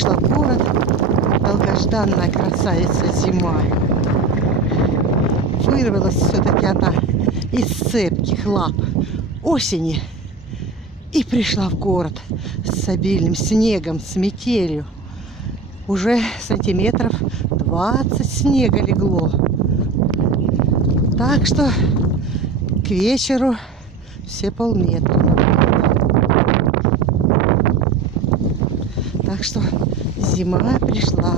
пришла в город, долгожданная красавица зима. Вырвалась все-таки она из цепких лап осени и пришла в город с обильным снегом, с метелью. Уже сантиметров 20 снега легло. Так что к вечеру все полметра. Так что зима пришла.